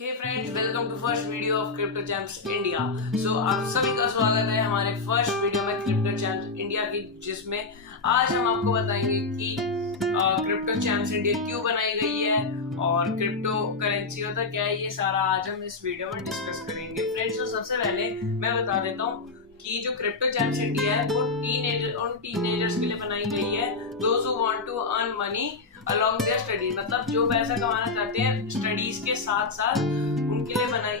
Hey friends, welcome to first video of crypto champs India. So आप सभी का स्वागत है हमारे फर्स्ट वीडियो में क्रिप्टो चैम्प्स इंडिया की, जिसमें आज हम आपको बताएंगे कि क्रिप्टो चैम्प्स इंडिया क्यों बनाई गई है और क्रिप्टो करेंसी होता क्या है। ये सारा आज हम इस वीडियो में डिस्कस करेंगे। फ्रेंड्स, तो सबसे पहले मैं बता देता हूँ कि जो क्रिप्टो चैम्प्स इंडिया है वो टीनेजर्स के लिए बनाई गई है, those who want to earn money along their studies. मतलब जो पैसा कमाना चाहते हैं स्टडीज के साथ साथ, उनके लिए बनाई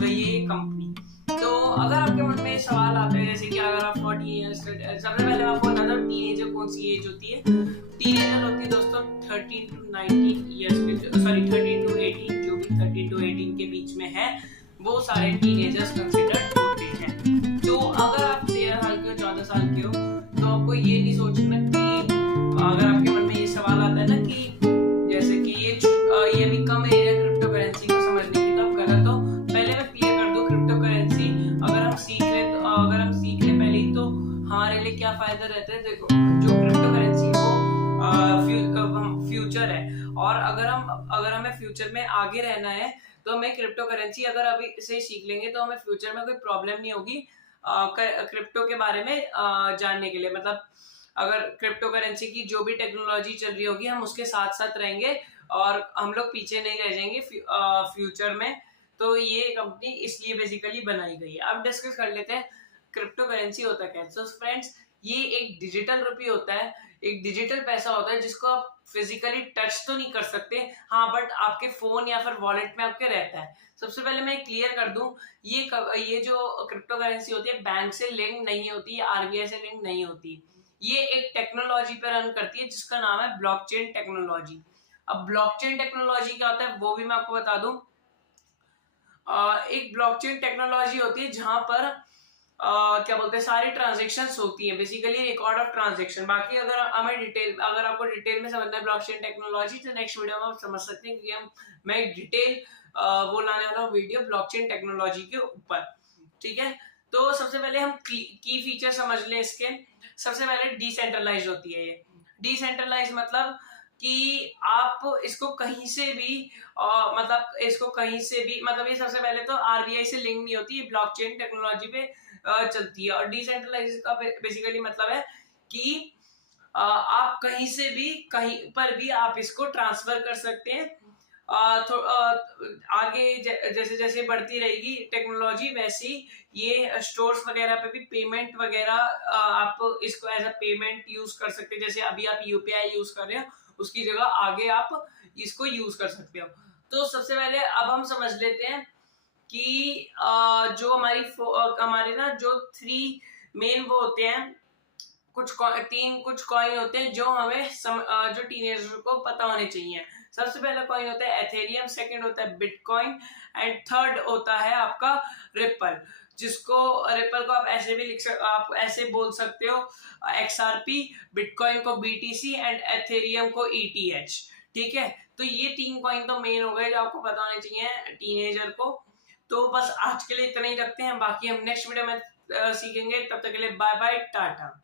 गई है ये कंपनी। तो अगर आपके मन में सवाल आते हैं, जैसे कि अगर आप 40 इयर्स, सबसे पहले आपको बता दो टीनेजर कौन सी एज होती है। टीनेजर होती है दोस्तों 13 टू 19 इयर्स के, सॉरी 13 टू 18, जो भी 13 टू 18 के बीच में है वो सारे टीनेजर्स कंसिडर्ड होते हैं। तो अगर आप 13 साल के हो, 14 साल के हो, तो आपको ये नहीं सोचना कि अगर आपके मन में ये सवाल आता है ना कि जैसे कि ये भी कम एज है क्रिप्टो करेंसी को समझने की, तो आप गलत हो। पहले मैं क्लियर कर दूं, क्रिप्टो करेंसी अगर हम सीख ले पहले ही, तो हमारे लिए क्या फायदा रहता है। देखो, जो क्रिप्टो करेंसी वो फ्यूचर है, और अगर हमें फ्यूचर में आगे रहना है तो हमें क्रिप्टो करेंसी अगर अभी से सीख लेंगे तो हमें फ्यूचर में कोई प्रॉब्लम नहीं होगी क्रिप्टो के बारे में जानने के लिए। मतलब अगर क्रिप्टो करेंसी की जो भी टेक्नोलॉजी चल रही होगी हम उसके साथ साथ रहेंगे और हम लोग पीछे नहीं रह जाएंगे फ्यूचर में। तो ये कंपनी इसलिए बेसिकली बनाई गई है। अब डिस्कस कर लेते हैं क्रिप्टो करेंसी होता क्या है। तो फ्रेंड्स, ये एक डिजिटल रुपये होता है, एक डिजिटल पैसा होता है जिसको आप फिजिकली टच तो नहीं कर सकते, हाँ, बट आपके फोन या फिर वॉलेट में आपके रहता है। सबसे पहले मैं क्लियर कर दूं, ये जो क्रिप्टो करेंसी होती है बैंक से लिंक नहीं होती, आरबीआई से लिंक नहीं होती। ये एक टेक्नोलॉजी पे रन करती है जिसका नाम है ब्लॉकचेन टेक्नोलॉजी। अब ब्लॉकचेन टेक्नोलॉजी क्या होता है वो भी मैं आपको बता दूं। एक ब्लॉकचेन टेक्नोलॉजी होती है जहां पर क्या बोलते हैं, सारी ट्रांजेक्शन्स होती हैं, बेसिकली रिकॉर्ड ऑफ ट्रांजेक्शन। बाकी अगर आपको डिटेल में समझना है ब्लॉकचेन टेक्नोलॉजी, तो नेक्स्ट वीडियो में आप समझ सकते हैं, क्योंकि मैं डिटेल वो लाने वाला हूँ वीडियो ब्लॉकचेन टेक्नोलॉजी के ऊपर। ठीक है, तो सबसे पहले हम की फीचर समझ लें इसके। सबसे पहले डिसेंट्रलाइज होती है ये। डिसेंट्रलाइज मतलब कि आप इसको कहीं से भी मतलब ये सबसे पहले तो आरबीआई से लिंक नहीं होती, ये ब्लॉकचेन टेक्नोलॉजी पे चलती है। और डिसेंट्रलाइज का बेसिकली मतलब है कि आप कहीं पर भी आप इसको ट्रांसफर कर सकते हैं। आगे जैसे जैसे बढ़ती रहेगी टेक्नोलॉजी, वैसे ही ये स्टोर्स वगैरह पे भी पेमेंट वगैरह आप इसको एज अ पेमेंट यूज कर सकते हैं। जैसे अभी आप यूपीआई यूज कर रहे हो, उसकी जगह आगे आप इसको यूज कर सकते हो। तो सबसे पहले अब हम समझ लेते हैं कि जो हमारे ना जो 3 मेन वो होते हैं, कुछ कॉइन होते हैं जो हमें जो टीनेजर को पता होने चाहिए। सबसे पहला कॉइन होता है एथेरियम, सेकंड होता है बिटकॉइन, एंड थर्ड होता है आपका रिपल। रिपल को आप ऐसे भी आप ऐसे बोल सकते हो XRP, बिटकॉइन को BTC एंड एथेरियम को ETH। ठीक है, तो ये 3 कॉइन तो मेन हो गए जो आपको पता होने चाहिए टीनेजर को। तो बस आज के लिए इतना ही रखते हैं, बाकी हम नेक्स्ट वीडियो में सीखेंगे। तब तक के लिए बाय बाय, टाटा।